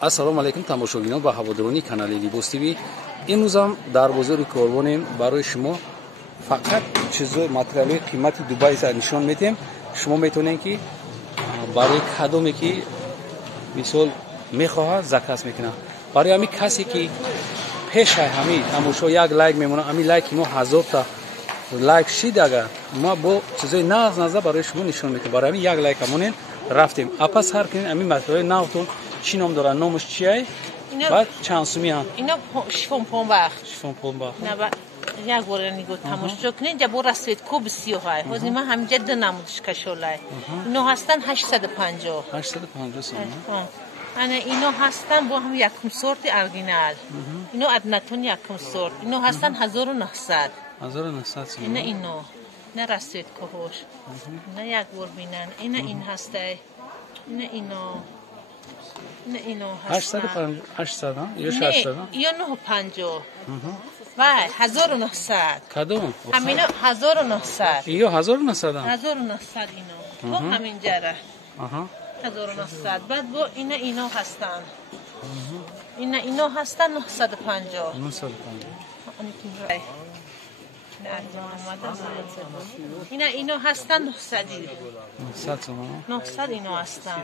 ассалому алайкум тамошобинон ба ҳаводирони канали Libos TV. имрӯзам дар бозори Корвонем барои шумо фақат чизои материалои қимати Дубайро нишон медиҳем. шумо метавонед ки барои кадоме ки мисол мехоҳад заказ мекунад. барои ҳамин касе ки пешай ҳамин тамошо як лайк мемонад, ҳамин лайки мо 1000 та лайк шид, агар мо бо чизои наза барои шумо нишон медиҳем. барои ҳамин як лайк ҳамонен рафтем. апас ҳар кунед ҳамин материалои навтон чӣ ном дорад, номаш чиай? بعد چند سومی هم؟ اینا شفون پونبخ. شفون پونبخ. نه با یک بار نگو تماشا کنین جا بور رسید کو بسیار های. واسه ما هم جد نمودش کشولای. اینا هستن 850. 850 سوم. انا اینا هستن با هم یکم سورت اورجینال. اینا ادنتون یکم سورت. اینا هستن 1900. 1900 سوم. اینا نه رسید کوهش. نه یک بار بینن. این هسته. اینا نه اینو هستن 800 ها یا 600 ها یا 950 وای 1900 کدوم همینا 1900 یا 1900 ها 1900 اینا تو همین جره 1900 بعد با اینا هستن اینا هستن 950 اینا هستن 900 900 اینا هستن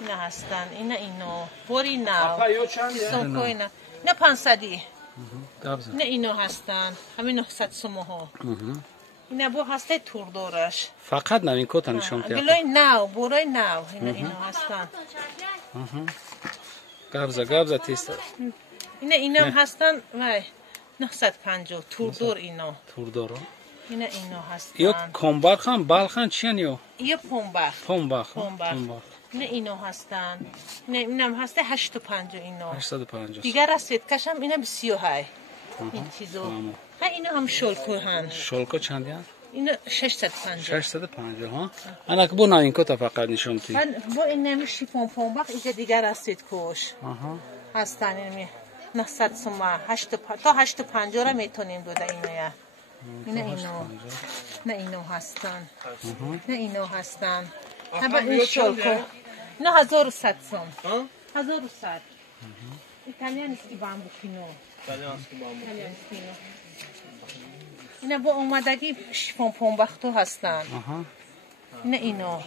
اینا هستن اینا پوری نه سوکوی نه 500 نه اینا هستن همین 900 سومه ها اینا بو هسته تور دورش فقط نوین کوتا نشون میده بلای نو برای نو اینا هستن گابزا تیست اینا هستن وای 950 تور دور اینا تور دور اینا هستن یا کمباخ هم بالخان چیان یا پونباخ نه اینا هستن نه اینم هسته 850 اینا 850 دیگر رسید کشم اینا بسیار های این چیزو ها اینا هم شلکو هن شلکو چندی هست؟ اینا 650 650 ها انا که بو نوین کتا فقط نشون تی بو این نمیشی پونباخ اینجا دیگر رسید کش هستن اینمی 900 سومه تا 850 را میتونیم دوده اینا نه اینو هستن نه اینو هستن نه با این شلکو نه 1100 سوم 1100 ایتالیانسکی بامبوکینو اینا با اومدگی شفون پونبختو هستن نه اینو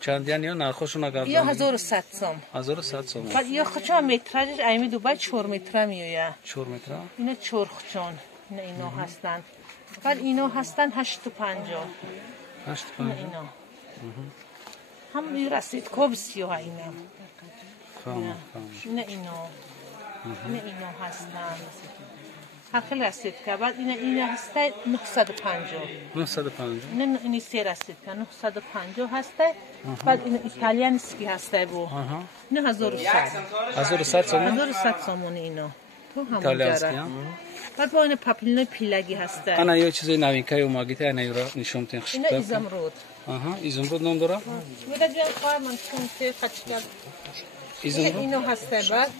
چندیان یا نرخوشون اگر یا 1100 سوم 1100 سوم بعد یا خچا مترش ایمی دوبای 4 متر میویا 4 متر اینا 4 خچون نه اینا هستن بعد اینا هستن 850 اینا هم این رسید کوبسیو ها اینا نه اینا هستن هر رسید که بعد اینا هسته 950 نه اینی سه رسید که 950 هسته بعد این ایتالیانسکی هسته بو نه 1100 سومون اینا تو همون جاره بعد با این پاپیلنوی پیلگی هسته انا یه چیزی نوینکای اوماگیته اینا رو نشون تین اینا ایزمرود ایزمرود نام داره میره بیان کار من چون ته خچکل اینو هسته بعد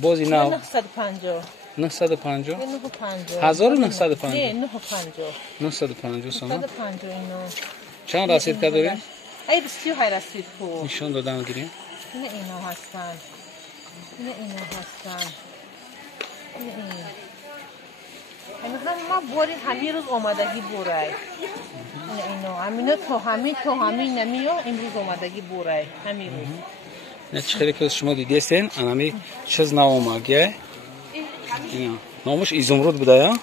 باز اینا 950 950 950 1950 نه 950 950 سوم 950 اینو چند رسید که داریم؟ ای بسیار های رسید کو نشون دادن گیریم نه اینو هستن ما بوری همین روز آمدگی بورای اینو همین نمیو امروز آمدگی بورای همین روز نه چه خیلی که شما دیدیستین انامی چیز نو اومگه اینا نامش ایزمرود بوده یا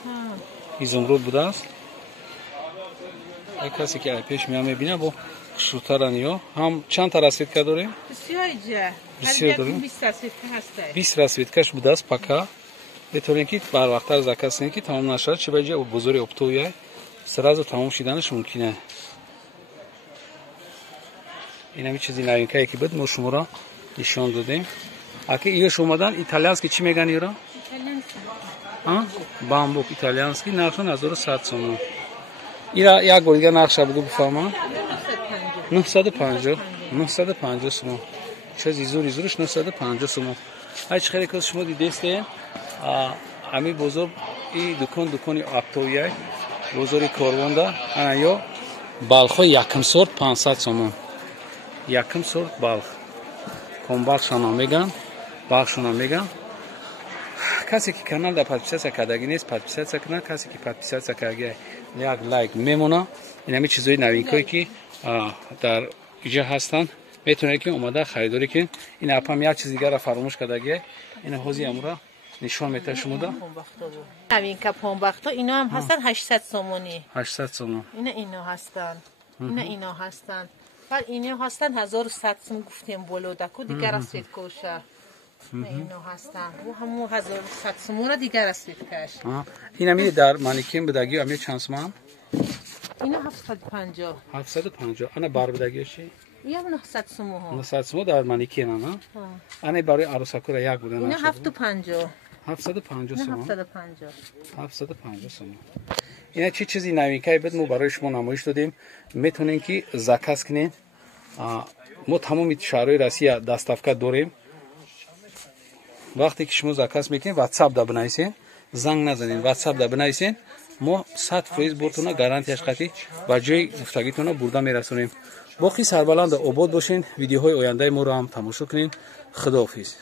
ایزمرود بوده است یک کسی که پیش میام میبینه با شوترانیو هم چند تا رسید که داریم؟ بسیار داریم 20 رسید کش بوده است پاکا بطور که بر وقت زکات که تمام نشد چه بجای بزرگ ابتویه سراز تمام شدنش ممکنه این همی چیزی نوینکایی که بود ما شما را نشان دادیم اگه ایش اومدن ایتالیانسکی چی میگن ایران؟ بامبوک ایتالیانسکی نرخشون 1100 سوم ایرا یک بار دیگه نقشه بگو بفهمم 950 سوم چیزی زورش 950 سوم هیچ خیلی که شما دیدیستین امی بزرگ این دکانی اپتویه بزرگ کاروانده انا یا بالخو یکم سورت 500 سوم یکم سورت بالخ бахшона меган. کسی که کانال را پادپیسیاسیا کردگی نیست پادپیسیاسیا کنه. کسی که پادپیسیاسیا کرده یک لایک میمونه. این همه چیزای نوینکایی که در اینجا هستن میتونه که اومده خریداری کن. این اپ هم یک چیز دیگه را فراموش کردگی. این حوزه امورا نشون میده شما دا. نوینکا پانبختا اینا هم هستن 800 سومونی. 800 سومون. اینا هستن. بعد اینا هستن 1100 سوم گفتیم بولودکو دیگر است کوشه. اینا هستن و همون 1100 سومون دیگر است کش. اینا می در مانیکین بدگی هم چند سوم؟ اینا 750. 750. انا بار بدگی چی؟ یا 900 سوم ها. 900 سوم در مانیکین انا. انا برای عروسکو یک بودن. اینا 750. 750 سوم. 750 سوم. اینا چی چیزی نوینکایی بود ما برای شما نمایش دادیم. میتونین که زاکاز کنین. ما تمام شهرهای روسیه دستافکا داریم. وقتی که شما زاکاز میکنین واتساپ دا بنویسین. زنگ نزنین واتساپ دا بنویسین. ما 100% بورتونا گارانتیش قطعی و جای گفتگیتون بردا میرسونیم. باقی سربلند آباد باشین. ویدیوهای آینده ما رو هم تماشا کنین. خداحافظ.